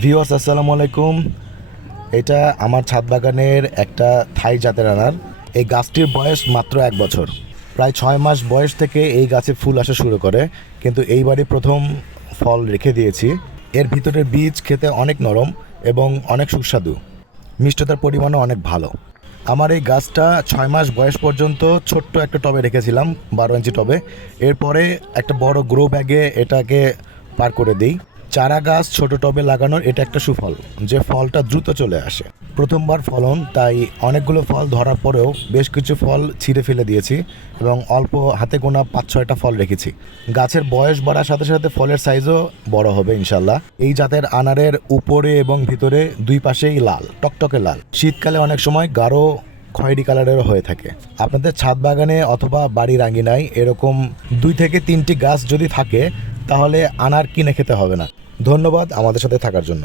Viewers আসসালামু আলাইকুম। এটা আমার ছাদ বাগানের একটা থাই জাতের আনার। এই গাছটির বয়স মাত্র 1 বছর। প্রায় 6 মাস বয়স থেকে এই গাছে ফুল আসা শুরু করে, কিন্তু এইবারই প্রথম ফল রেখে দিয়েছি। এর ভিতরের বীজ খেতে অনেক নরম এবং অনেক সুস্বাদু, মিষ্টতার পরিমাণও অনেক ভালো। আমার এই গাছটা 6 মাস বয়স পর্যন্ত ছোট্ট একটা টবে রেখেছিলাম, 12 ইঞ্চি টবে। এরপরে একটা বড় গ্রো ব্যাগে এটাকে পার করে দিই। চারা গাছ ছোট টবে লাগানোর এটা একটা সুফল, যে ফলটা দ্রুত চলে আসে। প্রথমবার ফলন, তাই অনেকগুলো ফল ধরার পরেও বেশ কিছু ফল ছিঁড়ে ফেলে দিয়েছি এবং অল্প হাতে গোনা 5-6টা ফল রেখেছি। গাছের বয়স বাড়ার সাথে সাথে ফলের সাইজও বড় হবে ইনশাল্লাহ। এই জাতের আনারের উপরে এবং ভিতরে দুই পাশেই লাল, টকটকে লাল। শীতকালে অনেক সময় গাঢ় খয়েরি কালারেরও হয়ে থাকে। আপনাদের ছাদ বাগানে অথবা বাড়ির আঙিনায় এরকম 2 থেকে 3টি গাছ যদি থাকে, তাহলে আনার কিনে খেতে হবে না। ধন্যবাদ আমাদের সাথে থাকার জন্য।